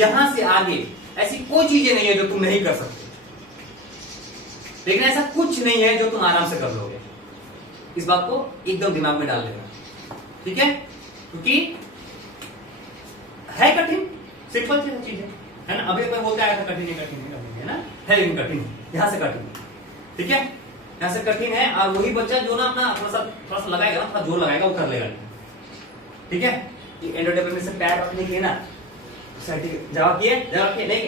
यहां से आगे ऐसी कोई चीजें नहीं है जो तुम नहीं कर सकते, लेकिन ऐसा कुछ नहीं है जो तुम आराम से कर लोगे। इस बात को एकदम दिमाग में डाल लेना, ठीक है? क्योंकि है कठिन, सिंपल सी चीज है ना। अभी मैं बोलता आया था कठिन है ना, है लेकिन कठिन, यहां से कठिन, ठीक है? यहां से कठिन है, और वही बच्चा जो ना अपना थोड़ा सा लगाएगा, थोड़ा जोर लगाएगा, वो कर लेगा, ठीक है? एंडोडेबल में से पैर रखने के ना जवाब किए नहीं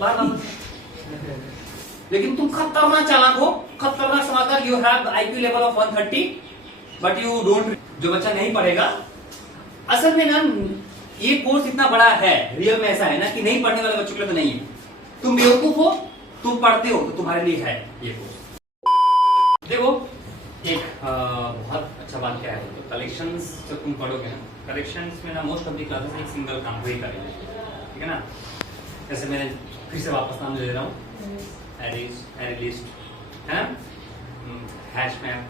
बार लेकिन तुम खतरनाक चालाक हो, खतरनाक समाचार। You have IQ level of 130 but you don't. जो बच्चा नहीं पढ़ेगा, असल में ना ये कोर्स इतना बड़ा है, रियल में ऐसा है ना कि नहीं पढ़ने वाले बच्चों के लिए तो नहीं है। तुम बेवकूफ हो, तुम पढ़ते हो तो तुम्हारे लिए है ये कोर्स। देखो एक बहुत अच्छा बात क्या है, तो कलेक्शंस जब तुम पढ़ोगे ना, कलेक्शंस में ना मोस्ट ऑफ द क्लासेस एक सिंगल काम वही करेंगे, ठीक है ना? जैसे मैंने फिर से वापस नाम ले रहा हूँ, एरे लिस्ट है ना, हैश मैप,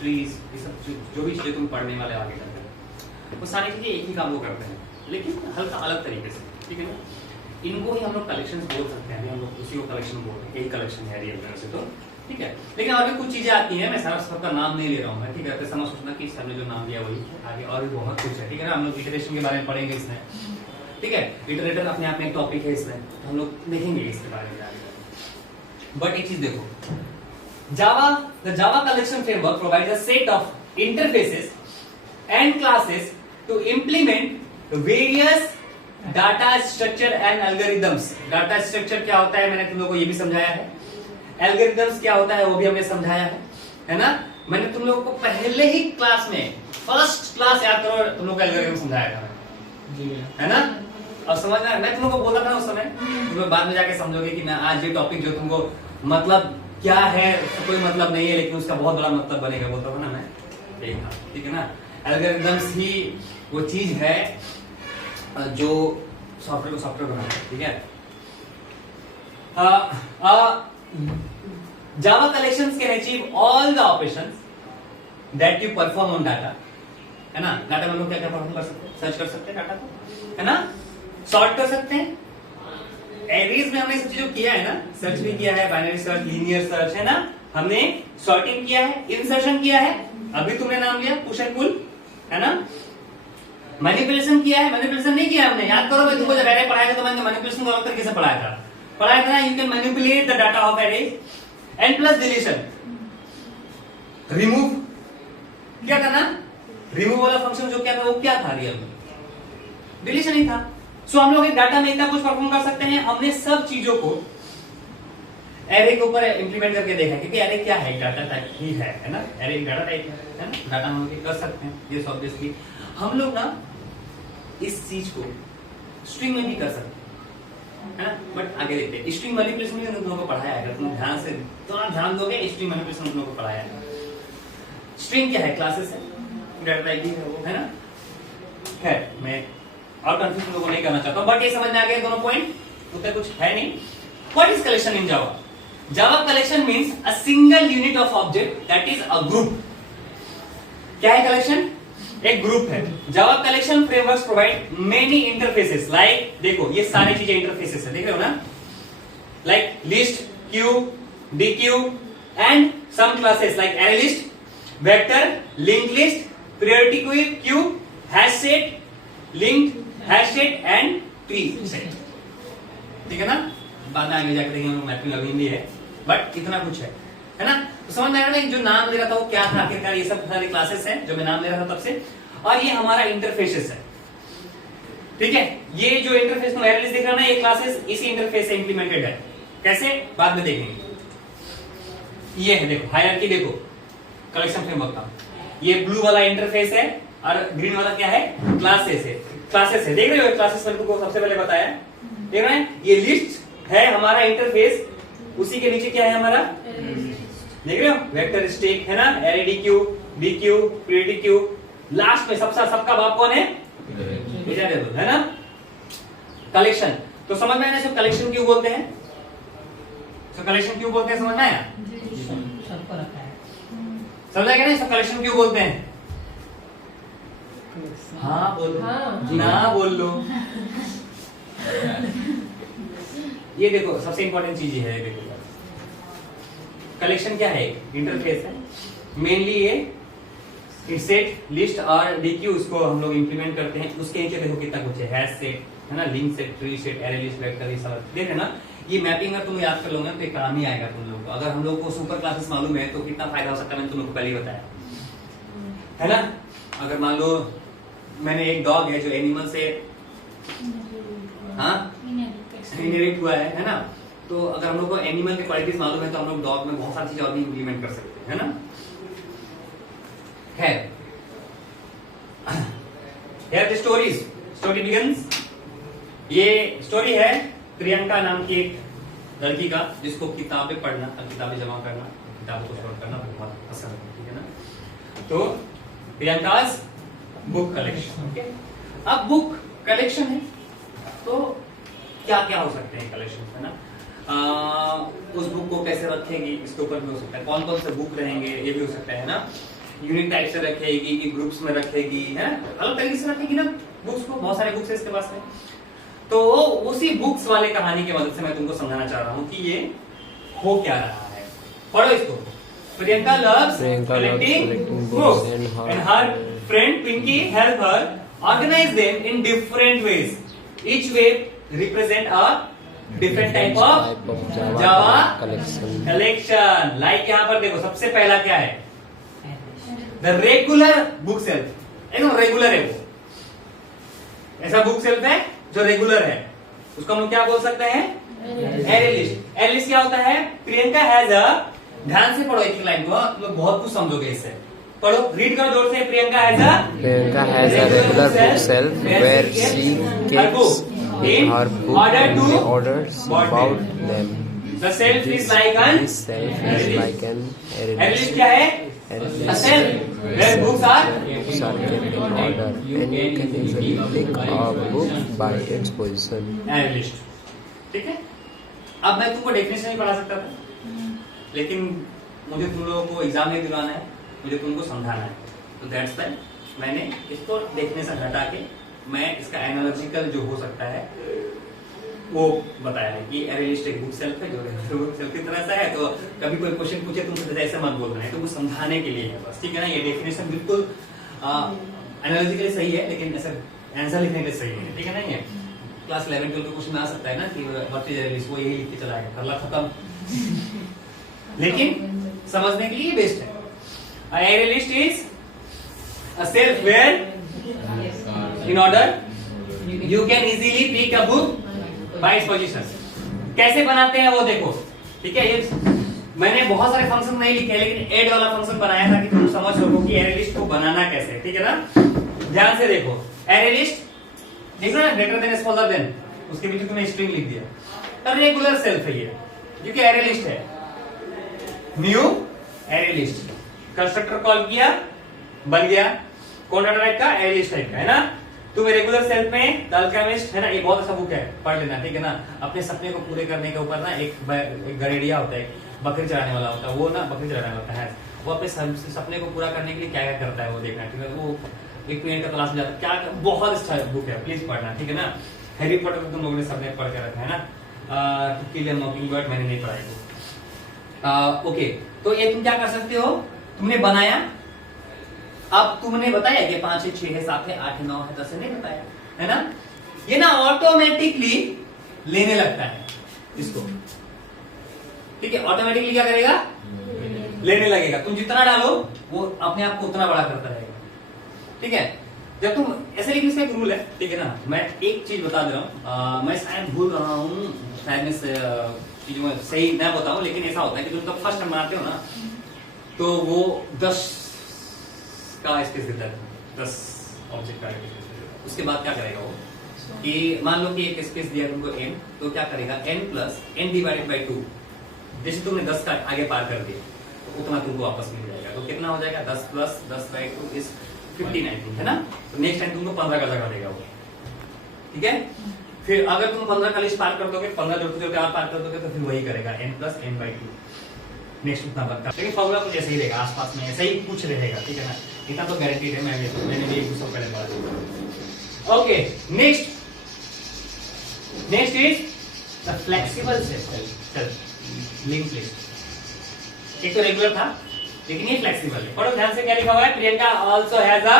ट्रीज, ये सब जो भी चीजें तुम पढ़ने वाले आगे करते हैं, वो सारी चीजें एक ही काम वो करते हैं, लेकिन हल्का अलग तरीके से, ठीक है ना? इनको ही हम लोग कलेक्शंस बोल सकते हैं, हम लोग उसी को कलेक्शन बोल रहे हैं, यही कलेक्शन है रियल तरह से, तो ठीक है। लेकिन और भी कुछ चीजें आती हैं, मैं सारा सबका नाम नहीं ले रहा हूँ, ठीक है? तो समझ सोचना कि सर ने जो नाम दिया वही, आगे और भी बहुत कुछ है, ठीक है ना? हम लोग इटरेशन के बारे में पढ़ेंगे इसमें, ठीक है? इटरेटर अपने आप में एक टॉपिक है इसमें, तो हम लोग देखेंगे इसके बारे में आगे। बट एक चीज देखो, the Java collection framework provides a set of interfaces and classes to implement various data structure and algorithms। data structure क्या होता है मैंने तुम लोगों को ये भी समझाया है, algorithms क्या होता है वो भी हमने समझाया है ना? मैंने तुम लोगों को पहले ही क्लास में, फर्स्ट क्लास याद करो, तुम लोग को एल्गोरिथम समझाया था जी, है ना? अब समझना, मैं तुम लोग को बोला था उस समय, तुम लोग बाद में जाके समझोगे कि मैं आज ये टॉपिक जो तुमको मतलब क्या है, उसका कोई मतलब नहीं है, लेकिन उसका बहुत बड़ा मतलब बनेगा, बोलता हूँ ना मैं, ठीक है ना? एल्गोरिथम्स ही वो चीज है जो सॉफ्टवेयर को सॉफ्टवेयर बनाता है, ठीक है? Java collections can achieve all the operations that you perform on data, है ना? डाटा में लोग क्या क्या परफॉर्म कर सकते हैं, सर्च कर सकते हैं डाटा को, है ना? सॉर्ट कर सकते हैं, एरेज में हमने सब चीजों किया है ना, सर्च भी किया है, बाइनरी सर्च, लीनियर सर्च, है ना? हमने सॉर्टिंग किया है, इंसर्शन किया है, अभी तुमने नाम लिया पुश एंड पुल, है ना? मैनिपुलेशन किया है, मैनिपुलेशन नहीं किया हमने, याद करो भाई, तुमको जब एरे पढ़ाया था तो मैंने मैनिपुलेशन को अलग तरीके से पढ़ाया था ना? You can manipulate the data of array and plus deletion, remove क्या करना, रिमूव वाला फंक्शन जो क्या था वो क्या था रियल में, डिलीशन ही था। सो हम लोग एक डाटा में इतना कुछ परफॉर्म कर सकते हैं। हमने सब चीजों को एरे के ऊपर इंप्लीमेंट करके देखा, क्योंकि एरे क्या है, डाटा टाइप ही है ना? एरे एक डाटा टाइप है ना? डाटा हम लोग कर सकते हैं, ये ऑब्वियसली हम लोग ना इस चीज को स्ट्रिंग में भी कर सकते हैं, है ना? बट आगे देखते हैं, स्ट्रिंग मैनिपुलेशन भी तुम लोगों को पढ़ाया है, तुम ध्यान से थोड़ा ध्यान दोगे, स्ट्रिंग मैनिपुलेशन तुम लोगों को पढ़ाया है। स्ट्रिंग क्या है, क्लासेस है, डाटा टाइप ही है वो, है ना? खैर मैं और कंफ्यूज लोगों को नहीं करना चाहता हूं, बट ये समझ में आ गया दोनों पॉइंट, उतना कुछ है नहीं। What is collection in Java? Java collection means a single unit of object that is a group. क्या है कलेक्शन? एक ग्रुप है। जावा collection frameworks provide many interfaces, like देखो ये सारी चीजें इंटरफेसेस है, देख रहे हो ना? Like list, queue, deque and some classes like array list, vector, link list, priority queue, hash set, link, hash set and tree set, ठीक है ना? बाद में आगे जाकर देखेंगे, मैपिंग अभी भी है, बट इतना कुछ है ना? तो समझ में आ रहा है जो नाम ले रहा था वो क्या था आखिरकार? ये सब सारी क्लासेस हैं जो मैं नाम ले रहा था तब से, और ये हमारा इंटरफेसेस है, ठीक है? ये जो इंटरफेस में एरे लिस्ट दिख रहा है ना, ये क्लासेस इसी इंटरफेस से इंप्लीमेंटेड है। कैसे, बाद में देखेंगे। ये है देखो हायरार्की, देखो कलेक्शन फ्रेमवर्क का, ये ब्लू वाला इंटरफेस है और ग्रीन वाला क्या है, क्लासेस है। क्लासेस है, देख रहे हो? क्लासेस मैंने तुमको सबसे पहले बताया, देख रहे हैं? ये लिस्ट है हमारा इंटरफेस, उसी के नीचे क्या है हमारा, देख रहे हो? वेक्टर स्टैक है ना, एरे डीक्यू, डीक्यू, प्रीडीक्यू, लास्ट में सबका बाप कौन है, वेरिएबल, है ना? कलेक्शन तो समझ में आया इसको कलेक्शन क्यों बोलते हैं? तो कलेक्शन क्यों बोलते हैं, समझ में आया? समझ आया क्या ना इसको कलेक्शन क्यों बोलते हैं? हाँ बोलो, ना बोल लो। ये देखो सबसे इंपॉर्टेंट चीज है, देखो कलेक्शन क्या है, इंटरफेस है मेनली। ये इंसेट लिस्ट और डीक्यू उसको हम लोग इंप्लीमेंट करते हैं। उसके नीचे देखो कितना कुछ है, हैश सेट है ना, link set, tree set, array list, vector, ये सब देख ना। ये मैपिंग अगर तुम याद कर लोगे तो काम ही आएगा तुम लोग को। अगर हम लोग को सुपर क्लासेस मालूम है तो कितना फायदा हो सकता है, मैंने तुम लोग को पहले ही बताया है ना। अगर मान लो मैंने एक डॉग है जो एनिमल से इनहेरिट हुआ है ना, तो अगर हम लोग को एनिमल के क्वालिटीज मालूम है तो हम लोग डॉग में बहुत सारी चीजें और भी इंप्लीमेंट कर सकते हैं, है ना। Here the story begins। ये स्टोरी है प्रियंका नाम की एक लड़की का, जिसको किताबें पढ़ना, किताबें जमा करना, किताबों को शॉर्ट करना बहुत पसंद है, ठीक है ना। तो प्रियंकाज बुक कलेक्शन, ओके। अब बुक कलेक्शन है तो क्या क्या हो सकते हैं कलेक्शन, है ना। उस बुक को कैसे रखेगी इसके ऊपर भी हो सकता है, कौन कौन से बुक रहेंगे ये भी हो सकता है ना। यूनिक टाइप से रखेगी कि ग्रुप्स में रखेगी, है अलग तरीके से रखेगी ना बुक्स को, बहुत सारे बुक्स है इसके पास में। तो उसी बुक्स वाले कहानी की मदद से मैं तुमको समझाना चाह रहा हूँ कि ये हो क्या रहा है। पढ़ो इसको। Priyanka loves collecting books and her friend Pinky help her organize them in different ways. Each way represent a different type of Java collection. Like यहाँ पर देखो सबसे पहला क्या है, the regular book shelf, एकदम रेगुलर है वो, ऐसा बुक सेल्फ है जो रेगुलर है, उसको हम क्या बोल सकते हैं, एरे लिस्ट। एरे लिस्ट क्या होता है, प्रियंका हैज अ, ध्यान से पढ़ो एक लाइन को, तो बहुत कुछ समझोगे इससे। पढ़ो, रीड करो जोर से। Priyanka has a regular book shelf where she keeps her book and orders about them. The shelf is like an array list. क्या है, a shelf where books are kept in order and you can easily pick a book by its position. array list, ठीक है। अब मैं तुमको definition नहीं पढ़ा सकता था, लेकिन मुझे तुम लोगों को एग्जाम में दिलवाना है, मुझे तुमको समझाना है, तो दैट्स व्हाई मैंने इसको डेफिनेशन हटा के मैं इसका एनालॉजिकल जो हो सकता है वो बताया है कि एरे लिस्ट एक बुक सेल्फ है जो बुक सेल्फ की तरह सा है। तो कभी कोई क्वेश्चन पूछे तुमसे ऐसे मत बोलना है, तो वो समझाने के लिए है बस, ठीक है ना। ये डेफिनेशन बिल्कुल एनालॉजिकली सही है, लेकिन ऐसा आंसर लिखने के लिए सही है, ठीक है ना। ये क्लास 11 12 का क्वेश्चन आ सकता है ना कि व्हाट इज एरे लिस्ट, वो यही लिख के चला है, करला खत्म। लेकिन समझने के लिए बेस्ट है। Array list is a shelf where in order you can easily pick a book by its position. कैसे बनाते हैं वो देखो, ठीक है। ये मैंने बहुत सारे फंक्शन नहीं लिखे, लेकिन ऐड वाला फंक्शन बनाया ताकि तुम समझ सको कि एरे लिस्ट को बनाना कैसे, ठीक है ना। ध्यान से देखो, एरे लिस्ट देखो ना, ग्रेटर देन स्मॉलर देन, उसके बीच तुमने स्ट्रिंग लिख दिया, रेगुलर सेल्फ है ये, क्योंकि एरे लिस्ट है। New array list, constructor call किया, बन गया कौन डाटा टाइप का, एरे लिस्ट टाइप का, है ना। तुम रेगुलर सेल्फ में द अल्केमिस्ट, है ना, ये बहुत अच्छा बुक है, पढ़ लेना, ठीक है ना। अपने सपने को पूरे करने के ऊपर ना एक गरेडिया होता है, बकरी चराने वाला होता है, वो ना बकरी चराने वाला होता है, वो अपने सपने को पूरा करने के लिए क्या क्या करता है वो देखना, ठीक है। वो एक पेड़ का तलाश में जाता है, क्या बहुत अच्छा बुक है, प्लीज पढ़ना, ठीक है ना। हैरी पॉटर को तुम लोगों ने सबने पढ़ के रखा है ना। टू किल अ मॉकिंगबर्ड मैंने नहीं पढ़ा है। ओके, तो ये तुम क्या कर सकते हो, तुमने बनाया, अब तुमने बताया कि 5 है, 6 है, 7 है, 8 है, 9 है, 10 है, नहीं बताया, है ना। ये ना ऑटोमेटिकली लेने लगता है इसको, ठीक है। ऑटोमेटिकली क्या करेगा, लेने लगेगा। तुम जितना डालो वो अपने आप को उतना बड़ा करता रहेगा, ठीक है। जब तुम ऐसे, लेकिन इसका एक रूल है, ठीक है ना। मैं एक चीज बता दे रहा हूँ, मैं शायद भूल रहा हूँ, शायद मैं चीजों में सही ना बताऊं, लेकिन ऐसा होता है कि तुम जब फर्स्ट टाइम बनाते हो ना, तो वो 10 का स्पेस देता है, 10 ऑब्जेक्ट का स्पेस देता है। उसके बाद क्या करेगा वो, कि मान लो कि एक स्पेस दिया तुमको n, तो क्या करेगा, n plus n divided by 2, जैसे तुमने 10 का आगे पार कर दिया तो उतना तुमको वापस मिल जाएगा। तो कितना हो जाएगा, 10 प्लस 10 बाई 2 इज 15, है ना। तो नेक्स्ट टाइम तुमको 15 का जगह देगा वो, ठीक है। फिर अगर तुम 15 का लिस्ट पार कर दोगे, 15 जोड़ते जोड़ते और पार कर दोगे, तो फिर वही करेगा n plus n by 2, next उतना बनता है। लेकिन फॉर्मूला कुछ ऐसे ही रहेगा, आसपास में ऐसा ही कुछ रहेगा, ठीक है ना। इतना तो गारंटीड है, मैंने भी एक दूसरा पहले पढ़ा। Okay, next is flexible self link list. एक तो रेगुलर था लेकिन ये फ्लेक्सिबल है। पढ़ो ध्यान से क्या लिखा हुआ है, Priyanka also has a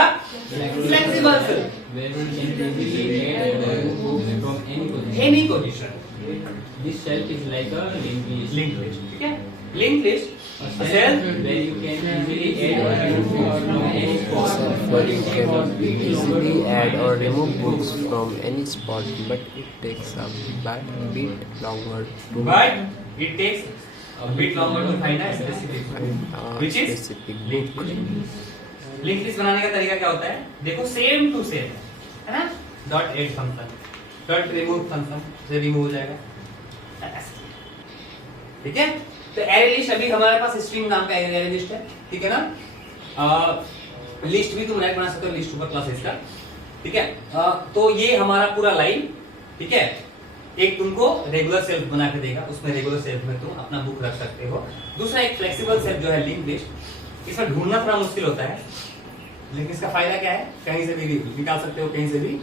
flexible self any position. This shelf is like a linked list. Link list, ठीक है, link list A shelf where you can easily add or remove from any spot. where you can easily add or remove books from any spot, but it takes a bit longer to but it takes a bit longer to find a specific find a which is specific linked book. list। Link list बनाने का तरीका क्या होता है, देखो same to सेम है ना, dot add function, dot remove function से रिमूव हो जाएगा, ठीक है। तो एरे लिस्ट अभी हमारे पास स्ट्रिंग नाम का एरे लिस्ट है, ठीक है ना। लिस्ट भी तुम बना सकते हो, लिस्ट ऊपर क्लास इसका, ठीक है। तो ये हमारा पूरा लाइन, ठीक है। एक तुमको रेगुलर सेल्फ बना के देगा, उसमें रेगुलर सेल्फ में तुम अपना बुक रख सकते हो। दूसरा एक फ्लेक्सिबल सेल्फ जो है लिंक लिस्ट, इसमें ढूंढना थोड़ा मुश्किल होता है, लेकिन इसका फायदा क्या है, कहीं से भी निकाल सकते हो, कहीं से भी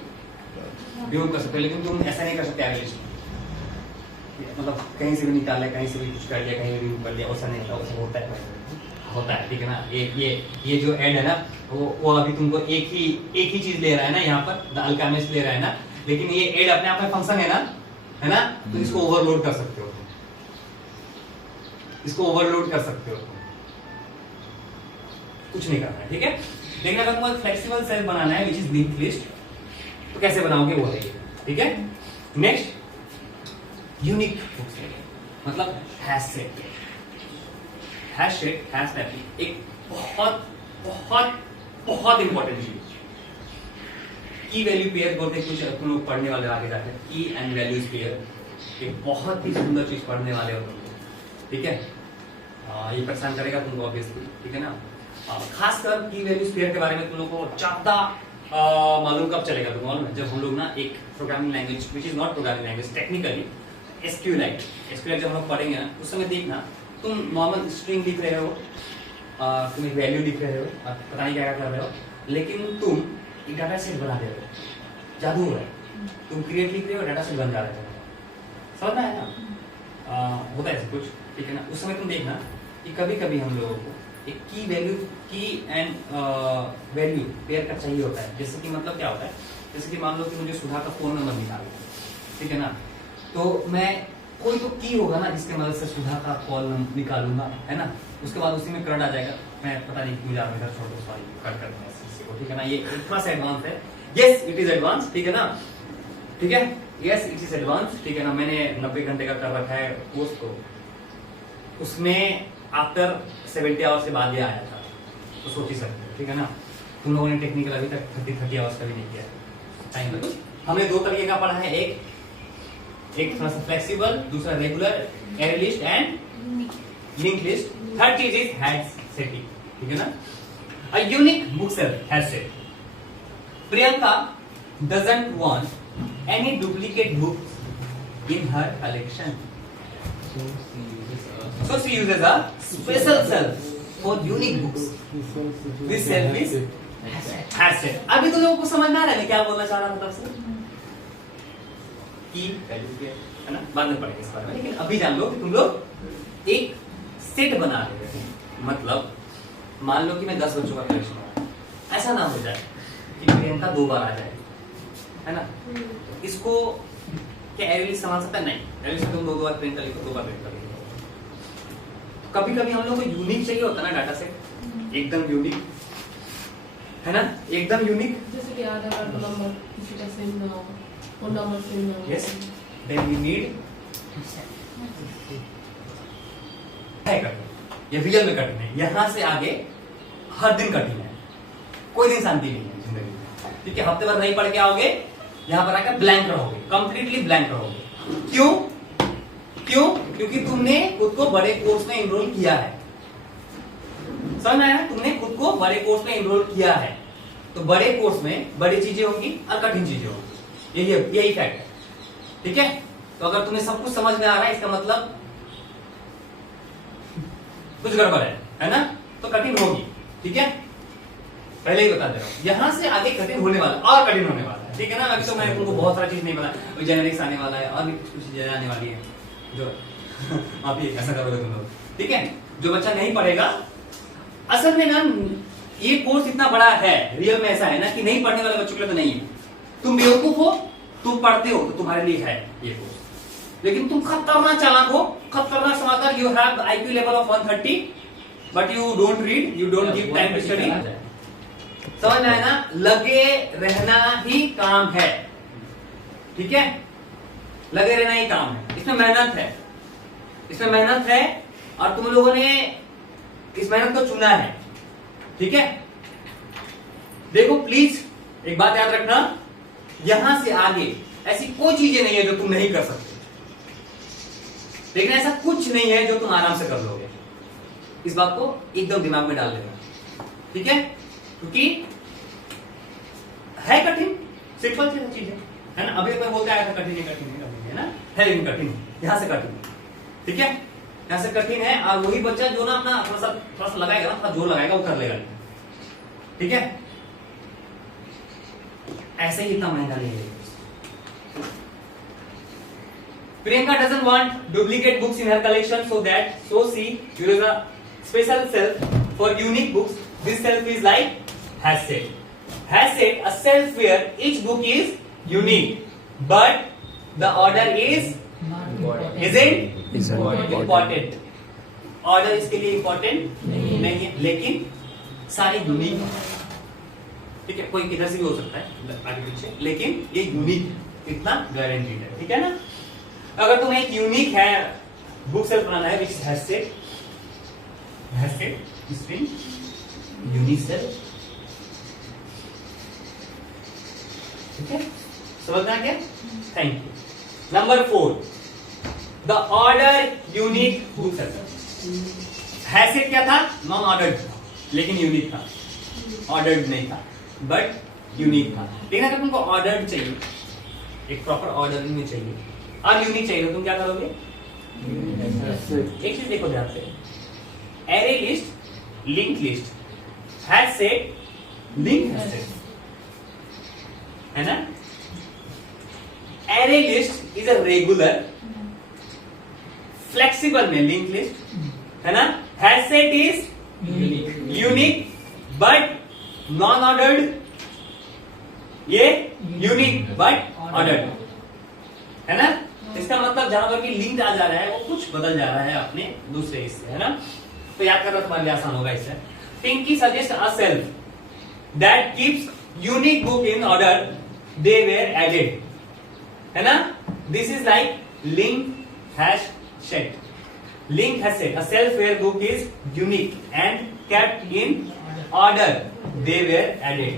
व्यू कर सकते हो। लेकिन तुम ऐसा नहीं कर सकते एरे लिस्ट, मतलब कहीं से भी निकाल लिया, कहीं से भी कुछ कर लिया, कहीं भी कर लिया, ऐसा नहीं होता। ऐसा होता है, ठीक है ना। ये जो ऐड है ना, वो अभी तुमको एक ही चीज ले रहा है ना, यहाँ पर द अल्केमिस्ट ले रहा है ना, लेकिन ये ऐड अपने आप में फंक्शन है ना, तो इसको ओवरलोड कर सकते हो, इसको ओवरलोड कर सकते हो, कुछ नहीं करना है, ठीक है। लेकिन अगर तुमको फ्लेक्सिबल सेल बनाना है विच इज लिंक लिस्ट, तो कैसे बनाओगे वो है, ठीक है। नेक्स्ट यूनिक बुक्स, मतलब hash set. Hash set, hash mapping एक बहुत बहुत बहुत इंपॉर्टेंट चीज। की वैल्यू पेयर बोलते हैं, कुछ तुम लोग पढ़ने वाले आगे जाके, की एंड वैल्यूज पेयर एक बहुत ही सुंदर चीज पढ़ने वाले हो तुम, ठीक है। ये परेशान करेगा तुमको ऑब्वियसली, ठीक है ना। खासकर की वैल्यूज पेयर के बारे में तुम लोग को ज्यादा मालूम कब चलेगा, तुम मालूम है, जब हम लोग ना एक programming language which is not programming language, technically SQLite जब हम लोग पढ़ेंगे ना, उस समय देखना तुम नॉर्मल स्ट्रिंग लिख रहे हो, तुम एक वैल्यू लिख रहे हो, पता नहीं क्या कर रहे हो, लेकिन तुम एक डाटा सेट बना दे रहे हो, जादू हो रहा है, तुम क्रिएट लिख रहे हो, डाटा सेट बन जा रहा है, समझना है ना। होता है कुछ, ठीक है ना। उस समय तुम देखना कि कभी कभी हम लोगों को एक की वैल्यू, की एंड वैल्यू पेयर का चाहिए होता है। जैसे कि मतलब क्या होता है, जैसे कि मान लो कि मुझे सुधा का फोन नंबर निकालना है, ठीक है ना, तो मैं कोई तो की होगा ना जिसके मदद से सुधा का कॉल निकालूंगा, है ना। उसके बाद उसी में करंट आ जाएगा, मैं पता नहीं क्यों जा रहा हूं, छोटे सॉरी कट करते हैं इसी को, ठीक है ना। ये थोड़ा सा एडवांस है, यस इट इज एडवांस, ठीक है ना, ठीक है, यस इट इज एडवांस, ठीक है ना। मैंने 90 घंटे का कर रखा है कोर्स, तो उसमें आफ्टर 70 आवर्स के बाद ये आया था, तो सोच ही सकते हो, ठीक है ना। तुम लोगों ने टेक्निकल अभी तक 30 आवर्स का भी नहीं किया टाइम लगा। हमने दो तरीके का पढ़ा है, एक थोड़ा सा फ्लेक्सिबल, दूसरा regular array list and link list. Third चीज इज हैश सेटिंग, ठीक है ना। A unique book set hash set. Priyanka doesn't want any duplicate books in her collection, so she uses a special shelf for unique books. This shelf is hash set. अभी तो लोगों को समझ में आ रहा है क्या बोलना चाह रहा, मतलब से की वैल्यू पे, है ना, बाद में पढ़ेंगे इस बारे में। लेकिन अभी जान लो कि तुम लोग एक सेट बना रहे हो, मतलब मान लो कि मैं 10 बच्चों का कलेक्शन बना रहा हूं, ऐसा ना हो जाए कि प्रियंका 2 बार आ जाए, है ना। इसको क्या एरे लिस्ट संभाल सकता है? नहीं, एरे लिस्ट तुम 2 बार प्रिंट कर लिखो, 2 बार प्रिंट कर लिखो। कभी कभी हम लोग को यूनिक चाहिए होता है ना डाटा सेट, एकदम यूनिक, है ना, एकदम यूनिक, जैसे कि आधार कार्ड नंबर किसी का सेम ना हो, फोन नंबर सेम ना हो। यस, देन वी नीड ये रियल में कठिन है, यहां से आगे हर दिन कठिन है, कोई दिन शांति नहीं है जिंदगी में, ठीक है। हफ्ते भर नहीं पढ़ के आओगे, यहां पर आकर ब्लैंक रहोगे, कंप्लीटली ब्लैंक रहोगे। क्यों? क्योंकि तुमने खुद को बड़े कोर्स में एनरोल किया है, समझ में आया? तुमने खुद को बड़े कोर्स में एनरोल किया है, तो बड़े कोर्स में बड़ी चीजें होंगी और कठिन चीजें होंगी, यही फैक्ट है, ठीक है। तो अगर तुम्हें सब कुछ समझ में आ रहा है, इसका मतलब कुछ गड़बड़ है ना, तो कठिन होगी, ठीक है, पहले ही बता दे रहा हूं। यहां से आगे कठिन होने वाला, और कठिन होने वाला है, ठीक है ना। अभी तो मैं तुमको बहुत सारा चीज नहीं पता, जेनेरिक्स आने वाला है और भी कुछ चीजें आने वाली है जो आप ही ऐसा करोगे तुम लोग, ठीक है। जो बच्चा नहीं पढ़ेगा, असल में ना ये कोर्स इतना बड़ा है, रियल में ऐसा है ना कि नहीं पढ़ने वाले बच्चों के लिए तो नहीं है। तुम बेवकूफ हो, तुम पढ़ते हो तो तुम्हारे लिए है ये कोर्स, लेकिन तुम खतरनाक चालाक हो, खतरनाक समाचार, you have IQ level of 130 but you don't read, you don't give time to study. समझ में आया ना, लगे रहना ही काम है, ठीक है, लगे रहना ही काम है। इसमें मेहनत है, इसमें मेहनत है और तुम लोगों ने इस मेहनत को चुना है, ठीक है। देखो प्लीज एक बात याद रखना, यहां से आगे ऐसी कोई चीजें नहीं है जो तुम नहीं कर सकते, लेकिन ऐसा कुछ नहीं है जो तुम आराम से कर लोगे। इस बात को एकदम दिमाग में डाल लेना, ठीक है, क्योंकि है कठिन, सिंपल सी चीज है ना। अभी मैं बोलते आया था कठिन है ना, है लेकिन कठिन, यहां से कठिन, ठीक है, यहां से कठिन है। और वही बच्चा जो ना अपना थोड़ा सा लगाएगा ना, थोड़ा जोर लगाएगा, वो कर लेगा, ठीक है। ऐसे ही इतना महंगा नहीं है। Priyanka doesn't want duplicate books in her collection, so she uses a special shelf for unique books. This shelf is like Hasset. Hasset, a shelf where each book is unique, but the order isn't important. Order इसके लिए important नहीं है, लेकिन सारे unique है, ठीक है। कोई किधर से भी हो सकता है आगे पीछे, लेकिन ये यूनिक इतना गारंटीड है, ठीक है ना। अगर तुम्हें एक यूनिक है बुक सेल्फ बनाना है, which is hashtag string unique self, ठीक है, समझना क्या। Thank you. Number 4, the order unique book self. Hashtag क्या था, नॉन ऑर्डर्ड था, लेकिन यूनिक था, ऑर्डर्ड नहीं था बट यूनिक था। लेकिन अगर तुमको ऑर्डर्ड चाहिए, एक प्रॉपर ऑर्डरिंग में चाहिए और यूनिक चाहिए, तो तुम क्या करोगे। एक चीज देखो ध्यान से, array list, link list, hashtag, link hashtag, है ना। Array list is a regular, flexible में लिंक लिस्ट, है ना। Hashtag is unique but non ordered, ये यूनिक बट ऑर्डर्ड, है ना। इसका मतलब जहां पर भी लिंक आ जा रहा है वो कुछ बदल जा रहा है अपने दूसरे हिस्से, है ना। तो याद करना तुम्हारे लिए आसान होगा इससे। Pinky suggest a shelf that keeps unique book in order they were added, है ना। This is like link hash set, link hash set, a shelf where book is unique and kept in order they were added,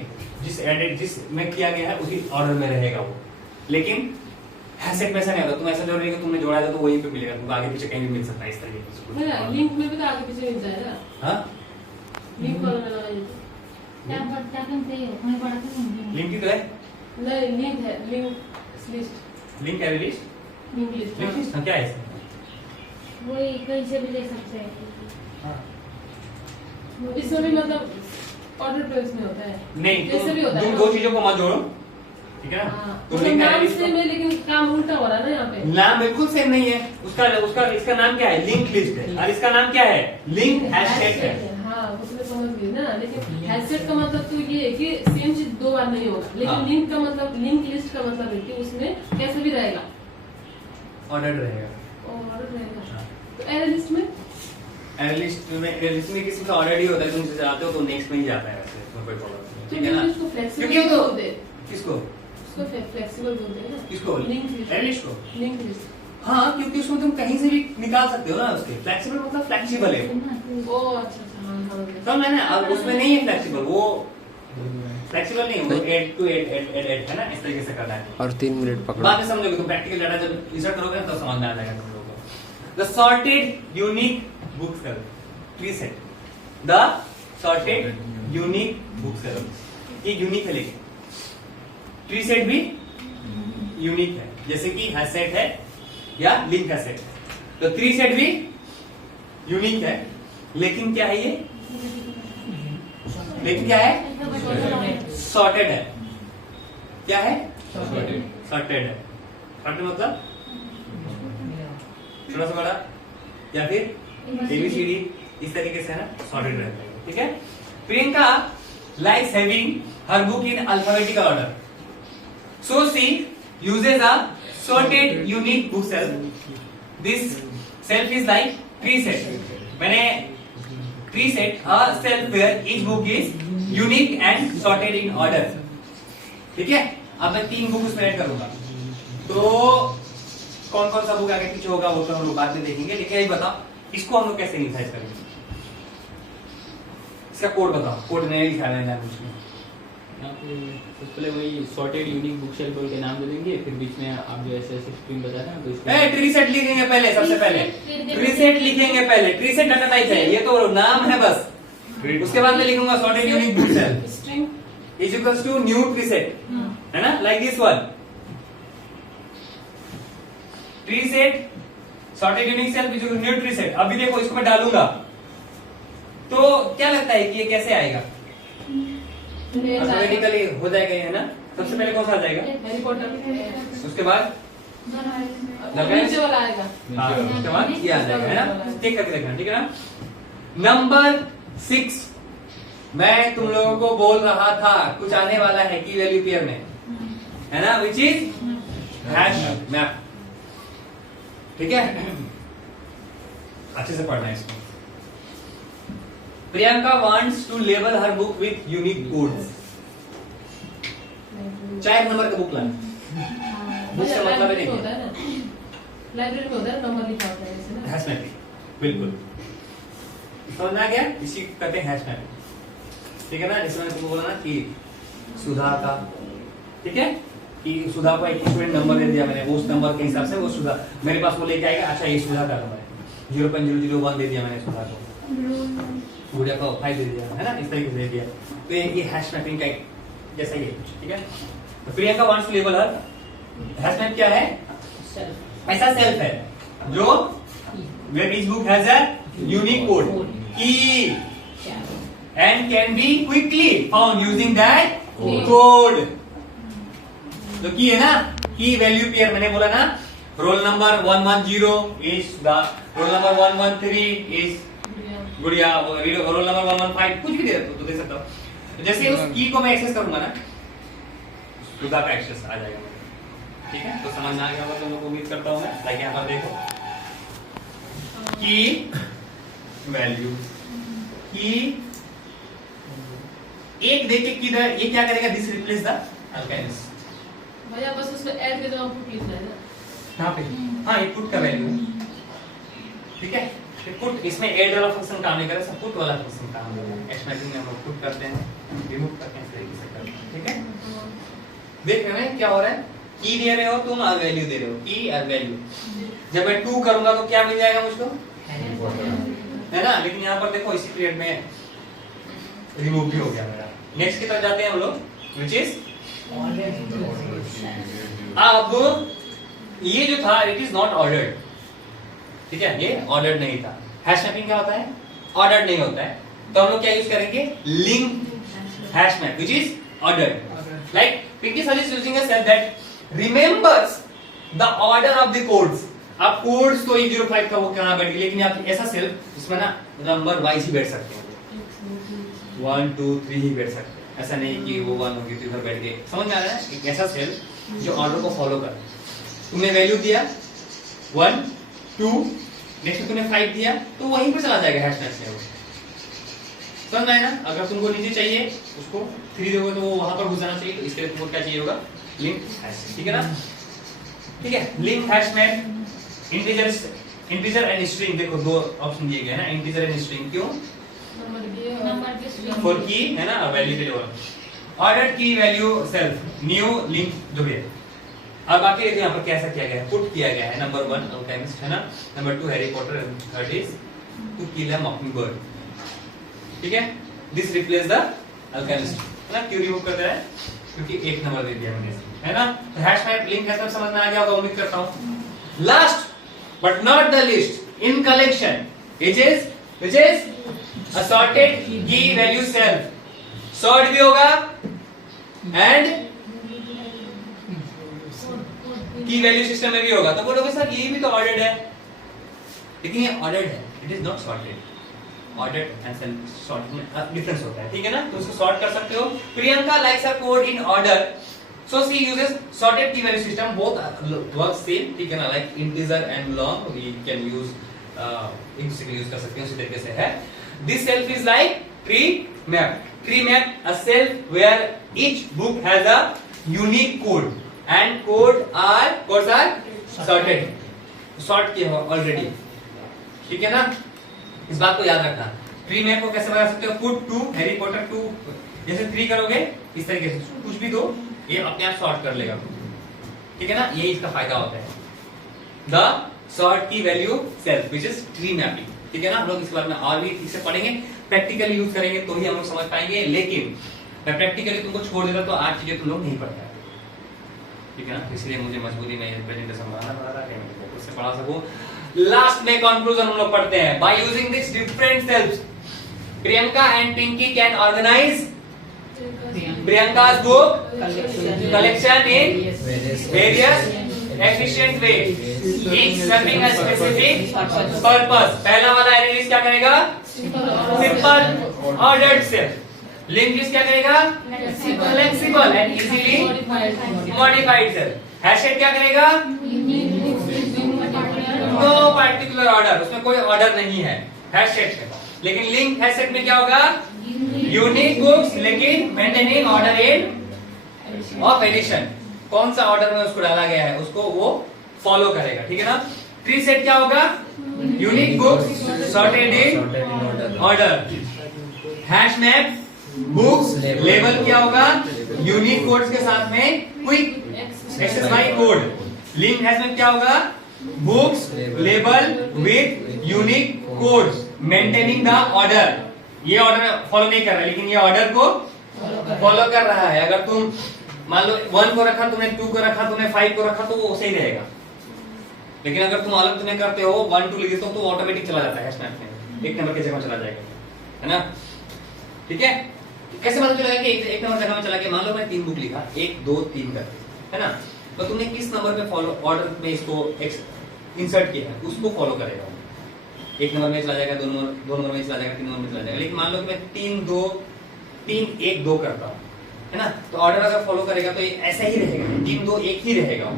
जिस में किया गया है उसी order में रहेगा वो। लेकिन हैशटैग में ऐसा नहीं होता, तुम ऐसा जरूरी है कि तुमने जोड़ा है तो वहीं पे मिलेगा, तुमको आगे पीछे कहीं भी मिल सकता है इस तरीके से। लिंक में भी तो आगे पीछे मिल जाएगा, हाँ लिंक वाला लिंक ही तो है, नहीं लिंक है, लिंक लिस्ट, लिंक है list, link list, link list क्या है इसमें। वही कहीं से भी ले सकते हैं। हाँ। इसमें भी मतलब ऑर्डर प्लेस में होता है, नहीं, जैसे भी होता तुम है दो चीजों को मत जोड़ो, ठीक है ना। तुम तो लिंक है नाम लिस्ट सेम है लेकिन काम उल्टा हो रहा है ना यहाँ पे। नाम बिल्कुल सेम नहीं है, उसका इसका नाम क्या है, लिंक लिस्ट है, और इसका नाम क्या है, लिंक हैशटैग है। हाँ उसमें समझ गई ना, लेकिन हैशटैग का मतलब तो ये है कि सेम चीज दो बार नहीं होगा, लेकिन हाँ। लिंक का मतलब, लिंक लिस्ट का मतलब है कि उसमें कैसे भी रहेगा, ऑर्डर रहेगा, ऑर्डर रहेगा। हाँ। तो एरे लिस्ट में, एरे लिस्ट में किसी का ऑर्डर ही होता है, तुम जाते हो तो नेक्स्ट में ही जाता है, वैसे उसमें कोई प्रॉब्लम नहीं, ठीक है ना। उसको फ्लेक्सिबल क्योंकि वो तो बोलते हैं, किसको उसको फ्लेक्सिबल बोलते हैं ना, किसको लिंक लिस्ट, एरे लिस्ट को, लिंक लिस्ट। हाँ, क्योंकि उसमें तुम कहीं से भी निकाल सकते हो ना उसके। फ्लेक्सिबल मतलब फ्लेक्सिबल है, ओ अच्छा अच्छा, हाँ समझ गई। समझ ना। अब उसमें नहीं है फ्लेक्सिबल, वो फ्लेक्सिबल नहीं है, वो एड टू एड है ना, इस तरीके से करना है। और 3 मिनट पकड़ो। बाद में समझोगे तुम, प्रैक्टिकल डाटा जब रिसर्च करोगे ना तो समझ में आ जाएगा तुम लोगों को। The sorted unique book self, tree set, the sorted unique book self, ये यूनिक है, लेकिन ट्री सेट भी यूनिक है, जैसे कि हैशटैग है या लिंक हैशटैग। तो ट्री सेट भी यूनिक है, लेकिन क्या है ये, लेकिन क्या है, सॉर्टेड है, क्या है? Sorted. सॉर्टेड है। सॉर्टेड मतलब थोड़ा सा बड़ा या फिर ABCD इस तरीके से है ना, सॉर्टेड रहता है। ठीक है। Priyanka likes having her book in alphabetical order, so she uses a sorted unique book shelf. This shelf is like tree set. मैंने tree set a shelf where each book is unique and sorted in order. ठीक है। अब मैं 3 book उसमें add करूंगा, तो कौन कौन सा बुक आगे पीछे होगा वो तो हम लोग बाद में देखेंगे, लेकिन यही बताओ इसको हम लोग कैसे इनिशियलाइज करेंगे, इसका कोड बताओ। कोड नहीं लिखा है मैंने उसमें। यहाँ पे सबसे पहले वही सॉर्टेड यूनिक बुक शेल्फ बोल के नाम दे देंगे, फिर बीच में आप जो ऐसे ऐसे स्ट्रिंग बता रहे हैं तो इसको ट्री सेट लिखेंगे पहले, सबसे पहले ट्री सेट लिखेंगे पहले। ट्री सेट डाटा टाइप है, ये तो नाम है बस। उसके बाद में लिखूंगा sorted unique book shelf string is equals to new tree set, है ना, like this one. Tree set sorted unique shelf is equal to new tree set. अभी देखो इसको मैं डालूंगा तो क्या लगता है कि ये कैसे आएगा? ऑटोमेटिकली हो जाएगा ये, है ना। सबसे पहले कौन सा आ जाएगा? Harry Potter. उसके बाद नीचे वाला आएगा। हाँ, उसके बाद ये आ जाएगा, है ना। चेक करके देखना, ठीक है ना। नंबर 6 मैं तुम लोगों को बोल रहा था कुछ आने वाला है की वैल्यू पेयर में, है ना, विच इज हैश मैप। ठीक है, अच्छे से पढ़ना है इसको। Priyanka wants to label her book with unique codes. 4 number का बुक ला, बुक से मतलब है नहीं, लाइब्रेरी में होता है नंबर लिखा होता है ऐसे ना। हैश मैपिंग, बिल्कुल समझ में आ गया। इसी कहते हैं हैश मैपिंग, ठीक है ना। जैसे मैंने तुमको बोला ना कि सुधा का, ठीक है, कि सुधा को एक स्टूडेंट नंबर दे दिया मैंने, उस नंबर के हिसाब से वो सुधा मेरे पास वो लेके आएगा। अच्छा ये सुधा का नंबर है, 0.001 दे दिया मैंने सुधा को, गुड़िया को 5 दे दिया, है ना, इस तरीके से दे दिया। तो ये हैश मैपिंग का जैसा ही है, ठीक है। तो Priyanka wants to label her, hash map क्या है? ऐसा सेल्फ है जो where each book has a unique code key and can be quickly found using that code. तो की है ना, की वैल्यू पेयर मैंने बोला ना, roll number 110 is the roll number 113 is गुड़िया, रोल नंबर 115 कुछ भी दे तो दे सकता हूँ। तो जैसे उस की को मैं एक्सेस करूंगा ना, सुधा का एक्सेस आ जाएगा, ठीक है। तो समझ में आ गया होगा तुम लोग को, उम्मीद करता हूँ मैं। लाइक यहाँ पर देखो की वैल्यू की एक देख के किधर ये क्या करेगा, दिस रिप्लेस द अल्काइल्स। भैया बस उसमें ऐड के जगह पुट लिखना है ना, कहाँ पे? हाँ, ये पुट का वैल्यू, ठीक है। पुट इसमें ऐड वाला फंक्शन काम नहीं करेगा, सब पुट वाला फंक्शन काम करेगा। हैश मैपिंग में हम लोग पुट करते हैं, रिमूव करते हैं, इस तरीके से करते हैं, ठीक है। देख रहे हैं क्या हो रहा है? की दे रहे हो तुम और वैल्यू दे रहे हो, की और वैल्यू। जब मैं 2 करूंगा तो क्या मिल जाएगा मुझको, है ना। लेकिन यहाँ पर देखो इसी पीरियड में रिमूव भी हो गया मेरा। नेक्स्ट की तरफ जाते हैं हम लोग, विच इज अब ये जो था इट इज नॉट ऑर्डर्ड, ठीक है, ये ऑर्डर्ड नहीं था। हैश मैपिंग क्या होता है? ऑर्डर्ड नहीं होता है। तो हम लोग क्या यूज करेंगे? Link hash map which is ordered. Like Pinky is using a cell that remembers the order of the codes. आप कोड्स तो 105 का वो क्या बैठ गया, लेकिन आप ऐसा सेल इसमें ना नंबर वाइज ही बैठ सकते हो, 1 2 3 ही बैठ सकते हैं। ऐसा नहीं कि वो 1 होगी तो इधर बैठ गए। समझ में आ रहा है? एक ऐसा सेल जो ऑर्डर को फॉलो करे। तुमने वैल्यू दिया 1 2, नेक्स्ट तुमने 5 दिया तो वहीं पर चला जाएगा हैश मैप में। समझ आया ना? अगर तुमको नीचे चाहिए उसको 3 दोगे तो वो वहां पर घुस जाना चाहिए, तो इसके लिए तुमको क्या चाहिए होगा? लिंक हैश, ठीक है ना। ठीक है, link hash map integer and string. देखो 2 ऑप्शन दिए गए हैं ना, इंटीजर एंड स्ट्रिंग। क्यों? नंबर के स्ट्रिंग फॉर की है ना, वैल्यू के लिए ऑर्डर की वैल्यू सेल्फ न्यू लिंक जो भी है। अब बाकी देखो यहाँ पर कैसा किया गया है, पुट किया गया है। नंबर 1 अल्केमिस्ट है ना, number 2 Harry Potter, and third is to kill a mockingbird, ठीक है। दिस रिप्लेस द अल्केमिस्ट, है ना। क्यों रिमूव कर दे रहा है? क्योंकि 1 नंबर दे दिया मैंने, है ना। तो hash map link hash map समझ में आ गया होगा, उम्मीद करता हूं। Last but not the least in collection which is a sorted key value self। Sort भी होगा एंड की वैल्यू सिस्टम में भी होगा। तो बोलोगे सर ये भी तो ऑर्डर्ड है, लेकिन ये ऑर्डर्ड है, it is not sorted. Ordered and self sort में डिफरेंस होता है, ठीक है ना। तो उसको सॉर्ट कर सकते हो। Priyanka likes a code in order, so she uses sorted key value system, both work same, ठीक है ना। like integer and long we can use एक दूसरे के यूज कर सकते हैं, उसी तरीके से है। this self is like tree map, tree map a self where each book has a unique code and codes are sorted, sort किए हो already, ठीक है ना। इस बात को याद रखना। ट्री मैप को कैसे बना सकते हो, पुट 2 हैरी पॉटर 2 जैसे 3 करोगे इस तरीके से कुछ भी दो, ये अपने आप सॉर्ट कर लेगा, ठीक है ना। ये इसका फायदा होता है, द सॉर्ट की value self which is tree mapping, ठीक है ना। हम लोग इस बारे में और भी ठीक से पढ़ेंगे, प्रैक्टिकली यूज करेंगे तो ही हम लोग समझ पाएंगे। लेकिन मैं प्रैक्टिकली तुमको छोड़ देता तो आज चीजें तुम लोग नहीं पढ़ पाए, ठीक है ना। इसलिए मुझे मजबूरी में प्रेजेंटेशन बनाना पड़ रहा है कि उससे पढ़ा सकूं। लास्ट में कंक्लूजन हम लोग पढ़ते हैं। By using this different shelves Priyanka and Pinky can organize Priyanka's book collection in various efficient ways, each serving a specific purpose. पहला वाला एनालिस्ट क्या करेगा, सिंपल ऑर्डर्ड सेल्फ। लिंक्विस्ट क्या करेगा, flexible and easily modified self. Hashtag क्या करेगा, नो पार्टिकुलर ऑर्डर, उसमें कोई ऑर्डर नहीं है हैशटेग में। लेकिन लिंक हैशटेग में क्या होगा, यूनिक बुक्स लेकिन maintaining order in of addition. कौन सा ऑर्डर में उसको डाला गया है उसको वो फॉलो करेगा, ठीक है ना। ट्री सेट क्या होगा, unique books sorted in order. Hash map books label क्या होगा, यूनिक कोड्स के साथ में quick access by code. Link hash map क्या होगा, books label with unique codes maintaining the order. ये ऑर्डर फॉलो नहीं कर रहा है लेकिन ये ऑर्डर को फॉलो कर रहा है। अगर तुम मान लो 1 को रखा तुमने, 2 को रखा तुमने, 5 को रखा तो वो सही रहेगा। लेकिन अगर तुम अलग तुम्हें करते हो 1 2 लिख देते हो तो ऑटोमेटिक चला जाता है हैशटैग में, एक नंबर की जगह में चला जाएगा, है ना। ठीक है, कैसे मालूम चलेगा कि एक नंबर जगह में चला गया। मान लो मैं 3 बुक लिखा 1 2 3 करके, है ना। तो तुमने किस नंबर पे फॉलो ऑर्डर में इसको इंसर्ट किया है उसको फॉलो करेगा। 1 नंबर में चला जाएगा, 2 नंबर में चला जाएगा, 3 नंबर में चला जाएगा। लेकिन मान लो कि मैं 3 2 3 1 2 करता हूँ, है ना, तो ऑर्डर अगर फॉलो करेगा तो ये ऐसा ही रहेगा, 3 2 1 ही रहेगा,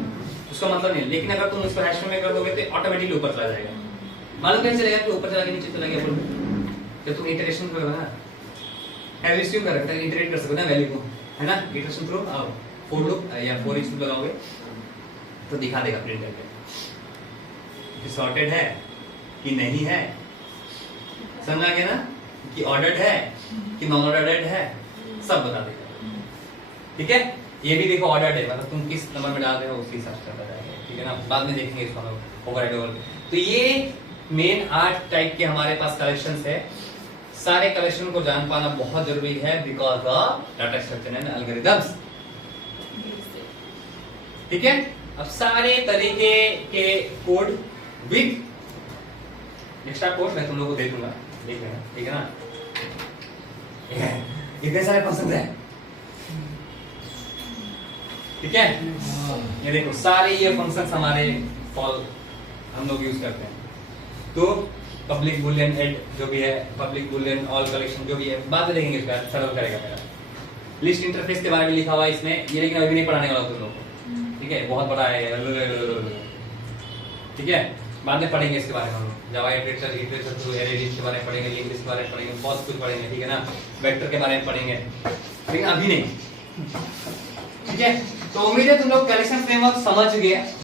उसका मतलब नहीं। लेकिन अगर तुम इसको हैश में कर दोगे तो ऑटोमेटिकली ऊपर चला जाएगा। मालूम कैसे चलेगा कि ऊपर चला गया नीचे चला गया, जब तुम इटरेशन करोगे ना, एवरेज कर रखता है, इटरेट कर सकते हो ना वैल्यू को, है ना। इटरेशन थ्रू आओ फॉर लूप या फॉर ईच लूप लगाओगे तो दिखा देगा प्रिंट करके कि सॉर्टेड है कि नहीं है, समझ आ गया ना, कि ऑर्डर्ड है कि नॉन ऑर्डर्ड है, सब बता देगा। ठीक है, ये भी देखो ऑर्डर्ड है, मतलब तुम किस नंबर में डाल रहे हो उसके हिसाब से बता जाएगा, ठीक है ना। बाद में देखेंगे इसको हम ओवर एंड ओवर। तो ये मेन 8 टाइप के हमारे पास कलेक्शंस है। सारे कलेक्शन को जान पाना बहुत जरूरी है because of data structure and algorithms. ठीक है, अब सारे तरीके के कोड विद एक्स्ट्रा कोड मैं तुम लोगों को दे दूंगा, देख लेना, ठीक है ना। इतने सारे फंक्शन है, ठीक है। ये देखो सारे ये फंक्शंस हमारे फॉल हम लोग यूज करते हैं। तो पब्लिक बुलियन एड जो भी है, पब्लिक बुलियन ऑल कलेक्शन जो भी है, बाद में देखेंगे, इसका सरल करेगा मेरा। लिस्ट इंटरफेस के बारे में लिखा हुआ है इसमें, ये लेकिन अभी नहीं पढ़ाने वाला तुम लोगों को, ठीक है, बहुत बड़ा है, ठीक है। बाद में पढ़ेंगे इसके बारे में हम लोग, जावा इटरेटर थ्रू एरे लिस्ट के बारे में पढ़ेंगे, लिंक लिस्ट के बारे में पढ़ेंगे, बहुत कुछ पढ़ेंगे, ठीक है ना। वेक्टर के बारे में पढ़ेंगे, लेकिन अभी नहीं, ठीक है। तो उम्मीद है तुम लोग कलेक्शन फ्रेमवर्क समझ गए